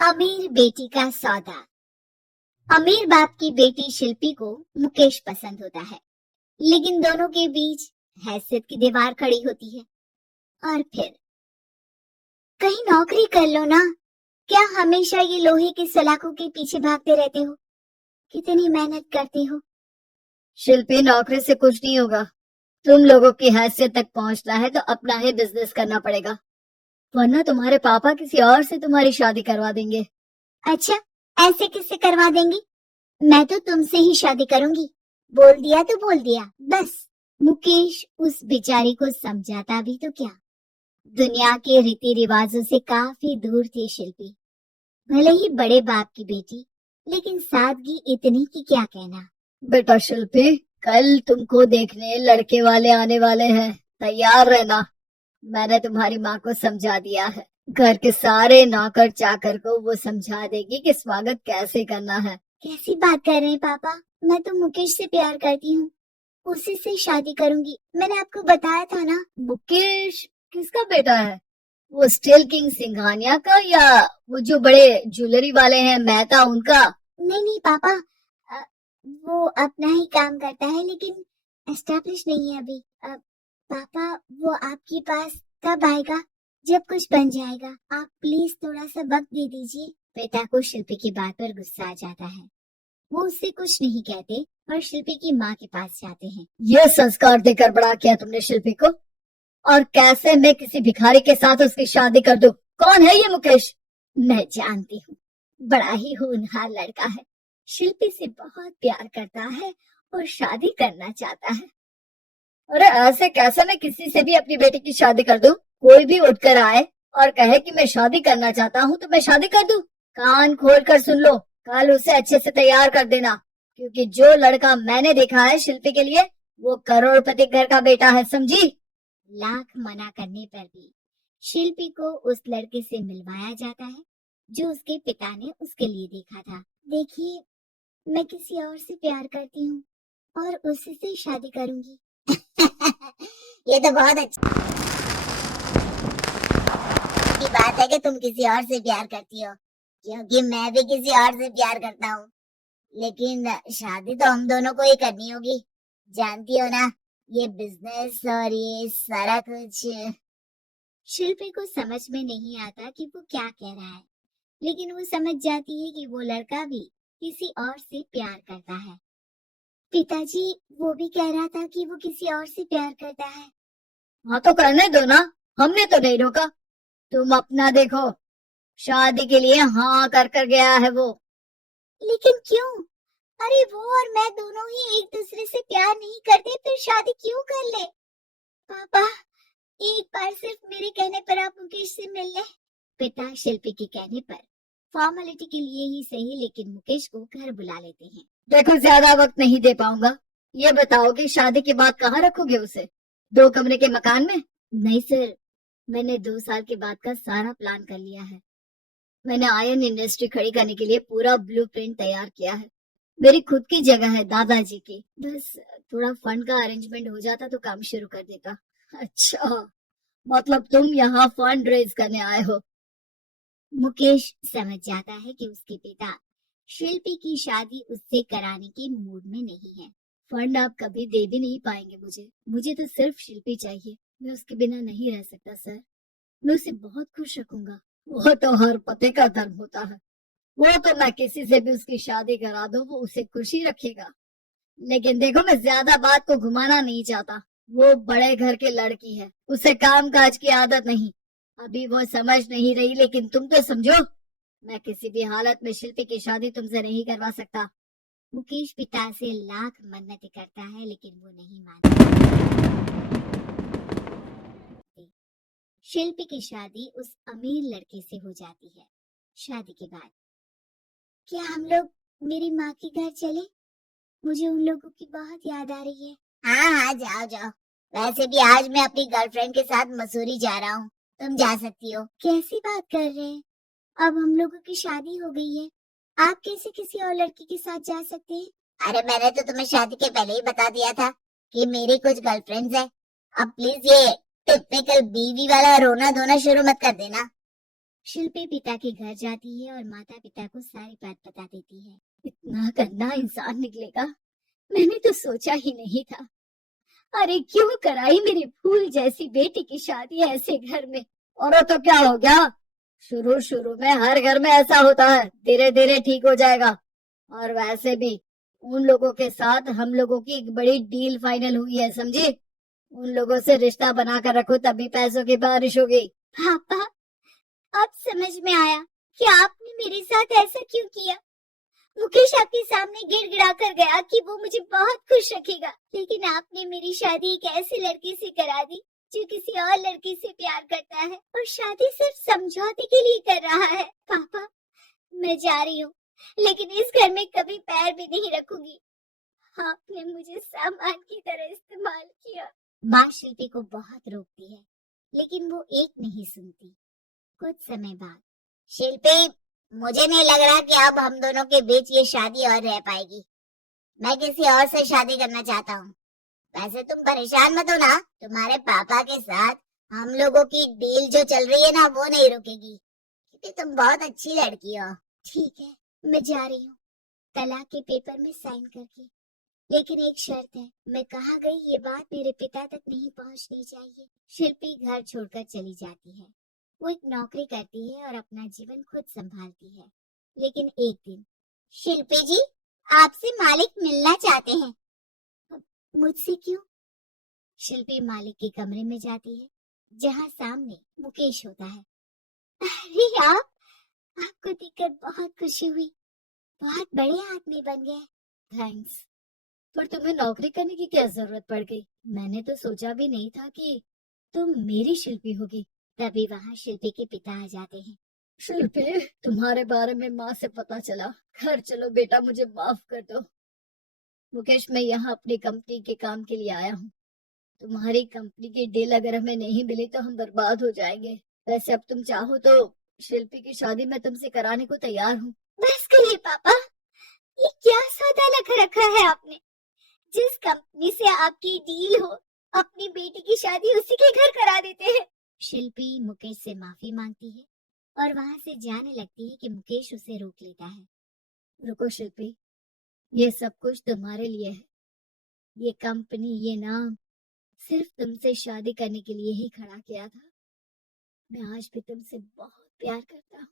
अमीर बेटी का सौदा। अमीर बाप की बेटी शिल्पी को मुकेश पसंद होता है, लेकिन दोनों के बीच हैसियत की दीवार खड़ी होती है। और फिर कहीं नौकरी कर लो ना, क्या हमेशा ये लोहे की सलाखों के पीछे भागते रहते हो? कितनी मेहनत करते हो। शिल्पी, नौकरी से कुछ नहीं होगा। तुम लोगों की हैसियत तक पहुंचना है तो अपना ही बिजनेस करना पड़ेगा, वरना तुम्हारे पापा किसी और से तुम्हारी शादी करवा देंगे। अच्छा, ऐसे किससे करवा देंगी? मैं तो तुमसे ही शादी करूंगी। बोल दिया तो बोल दिया, बस। मुकेश उस बेचारी को समझाता भी तो क्या। दुनिया के रीति रिवाजों से काफी दूर थी शिल्पी। भले ही बड़े बाप की बेटी, लेकिन सादगी इतनी कि क्या कहना। बेटा शिल्पी, कल तुमको देखने लड़के वाले आने वाले हैं, तैयार रहना। मैंने तुम्हारी माँ को समझा दिया है। घर के सारे नौकर चाकर को वो समझा देगी कि स्वागत कैसे करना है। कैसी बात कर रहे हैं पापा? मैं तो मुकेश से प्यार करती हूँ, उसी से शादी करूंगी। मैंने आपको बताया था ना। मुकेश किसका बेटा है? वो स्टील किंग सिंघानिया का, या वो जो बड़े ज्वेलरी वाले हैं मेहता, उनका? नहीं नहीं पापा, अ, वो अपना ही काम करता है, लेकिन एस्टेब्लिश नहीं है अभी। पापा, वो आपके पास कब आएगा? जब कुछ बन जाएगा। आप प्लीज थोड़ा सा वक्त दे दीजिए। पिता को शिल्पी की बात पर गुस्सा आ जाता है। वो उससे कुछ नहीं कहते और शिल्पी की माँ के पास जाते हैं। ये संस्कार देकर बड़ा किया तुमने शिल्पी को, और कैसे मैं किसी भिखारी के साथ उसकी शादी कर दूं? कौन है ये मुकेश? मैं जानती हूँ, बड़ा ही होनहार लड़का है। शिल्पी से बहुत प्यार करता है और शादी करना चाहता है। अरे ऐसे कैसे मैं किसी से भी अपनी बेटी की शादी कर दूं? कोई भी उठकर आए और कहे कि मैं शादी करना चाहता हूँ तो मैं शादी कर दूं? कान खोल कर सुन लो, कल उसे अच्छे से तैयार कर देना, क्योंकि जो लड़का मैंने देखा है शिल्पी के लिए, वो करोड़पति घर का बेटा है, समझी? लाख मना करने पर भी शिल्पी को उस लड़के से मिलवाया जाता है जो उसके पिता ने उसके लिए देखा था। देखिए, मैं किसी और से प्यार करती हूँ और उसी से शादी करूंगी। ये तो बहुत अच्छी बात है कि तुम किसी और से प्यार करती हो, क्योंकि मैं भी किसी और से प्यार करता हूँ। लेकिन शादी तो हम दोनों को ही करनी होगी। जानती हो ना, ये बिजनेस और ये सारा कुछ। शिल्पी को समझ में नहीं आता कि वो क्या कह रहा है, लेकिन वो समझ जाती है कि वो लड़का भी किसी और से प्यार करता है। पिताजी, वो भी कह रहा था कि वो किसी और से प्यार करता है। हाँ तो करने दो ना, हमने तो नहीं रोका। तुम अपना देखो, शादी के लिए हाँ कर कर गया है वो। लेकिन क्यों? अरे वो और मैं दोनों ही एक दूसरे से प्यार नहीं करते, फिर शादी क्यों कर ले? पापा, एक बार सिर्फ मेरे कहने पर आप मुकेश से मिल ले। पिता शिल्पी के कहने पर फॉर्मेलिटी के लिए ही सही, लेकिन मुकेश को घर बुला लेते हैं। देखो, ज्यादा वक्त नहीं दे पाऊंगा। ये बताओ कि शादी के बाद कहाँ रखोगे उसे? 2 कमरे के मकान में? नहीं सर, मैंने 2 साल के बाद का सारा प्लान कर लिया है। मैंने आयरन इंडस्ट्री खड़ी करने के लिए पूरा ब्लूप्रिंट तैयार किया है। मेरी खुद की जगह है दादाजी की। बस थोड़ा फंड का अरेंजमेंट हो जाता तो काम शुरू कर देता। अच्छा, मतलब तुम यहाँ फंड रेज करने आए हो? मुकेश समझ जाता है कि उसके पिता शिल्पी की शादी उससे कराने के मूड में नहीं है। फंड आप कभी दे भी नहीं पाएंगे मुझे तो सिर्फ शिल्पी चाहिए। मैं उसके बिना नहीं रह सकता सर। मैं उसे बहुत खुश रखूंगा। वो तो हर पति का धर्म होता है। वो तो मैं किसी से भी उसकी शादी करा दूं, वो उसे खुशी रखेगा। लेकिन देखो, मैं ज्यादा बात को घुमाना नहीं चाहता। वो बड़े घर की लड़की है, उसे काम काज की आदत नहीं। अभी वो समझ नहीं रही, लेकिन तुम तो समझो। मैं किसी भी हालत में शिल्पी की शादी तुमसे नहीं करवा सकता। मुकेश पिता से लाख मन्नतें करता है, लेकिन वो नहीं मानता। शिल्पी की शादी उस अमीर लड़के से हो जाती है। शादी के बाद क्या हम लोग मेरी माँ के घर चले? मुझे उन लोगों की बहुत याद आ रही है। हाँ हाँ, जाओ जाओ। वैसे भी आज मैं अपनी गर्लफ्रेंड के साथ मसूरी जा रहा हूँ, तुम जा सकती हो। कैसी बात कर रहे हैं? अब हम लोगों की शादी हो गई है, आप कैसे किसी और लड़की के साथ जा सकते हैं? अरे मैंने तो तुम्हें शादी के पहले ही बता दिया था कि मेरी कुछ गर्लफ्रेंड्स हैं। अब प्लीज ये टिपिकल बीवी वाला रोना धोना शुरू मत कर देना। शिल्पी पिता के घर जाती है और माता पिता को सारी बात बता देती है। इतना गंदा इंसान निकलेगा, मैंने तो सोचा ही नहीं था। अरे क्यों कराई मेरी फूल जैसी बेटी की शादी ऐसे घर में। और तो क्या हो गया, शुरू शुरू में हर घर में ऐसा होता है, धीरे धीरे ठीक हो जाएगा। और वैसे भी उन लोगों के साथ हम लोगों की एक बड़ी डील फाइनल हुई है, समझी। उन लोगों से रिश्ता बनाकर रखो, तभी पैसों की बारिश होगी। पापा, अब समझ में आया कि आपने मेरे साथ ऐसा क्यों किया। मुकेश आपके सामने गिड़गिड़ा कर गया कि वो मुझे बहुत खुश रखेगा, लेकिन आपने मेरी शादी एक ऐसे लड़के से करा दी जो किसी और लड़के से प्यार करता है और शादी सिर्फ समझौते के लिए कर रहा है। पापा, मैं जा रही हूँ, लेकिन इस घर में कभी पैर भी नहीं रखूंगी। आपने मुझे सामान की तरह इस्तेमाल किया। माँ शिल्पी को बहुत रोकती है, लेकिन वो एक नहीं सुनती। कुछ समय बाद, शिल्पी, मुझे नहीं लग रहा कि अब हम दोनों के बीच ये शादी और रह पाएगी। मैं किसी और से शादी करना चाहता हूँ। वैसे तुम परेशान मत हो ना, तुम्हारे पापा के साथ हम लोगों की डील जो चल रही है ना, वो नहीं रुकेगी, क्योंकि तुम बहुत अच्छी लड़की हो। ठीक है, मैं जा रही हूँ, तलाक के पेपर में साइन करके। लेकिन एक शर्त है, मैं कहाँ गई ये बात मेरे पिता तक नहीं पहुँचनी चाहिए। शिल्पी घर छोड़कर चली जाती है। वो एक नौकरी करती है और अपना जीवन खुद संभालती है। लेकिन एक दिन, शिल्पी जी, आपसे मालिक मिलना चाहते हैं। मुझसे क्यों? शिल्पी मालिक के कमरे में जाती है, जहाँ सामने मुकेश होता है। अरे आपको देखकर बहुत खुशी हुई, बहुत बड़े आदमी बन गए। थैंक्स, पर तुम्हें नौकरी करने की क्या जरूरत पड़ गई। मैंने तो सोचा भी नहीं था कि तुम मेरी शिल्पी होगी। तभी वहाँ शिल्पी के पिता आ जाते हैं। शिल्पी, तुम्हारे बारे में माँ से पता चला। घर चलो बेटा, मुझे माफ कर दो। मुकेश, मैं यहाँ अपनी कंपनी के काम के लिए आया हूँ। तुम्हारी कंपनी की डील अगर हमें नहीं मिली तो हम बर्बाद हो जाएंगे। वैसे अब तुम चाहो तो शिल्पी की शादी मैं तुमसे कराने को तैयार हूँ। बस करिए पापा, ये क्या सौदा लगा रखा है आपने। जिस कंपनी से आपकी डील हो, अपनी बेटी की शादी उसी के घर करा देते हैं। शिल्पी मुकेश से माफी मांगती है और वहां से जाने लगती है कि मुकेश उसे रोक लेता है। रुको शिल्पी, ये सब कुछ तुम्हारे लिए है। ये कंपनी, ये नाम सिर्फ तुमसे शादी करने के लिए ही खड़ा किया था। मैं आज भी तुमसे बहुत प्यार करता हूँ।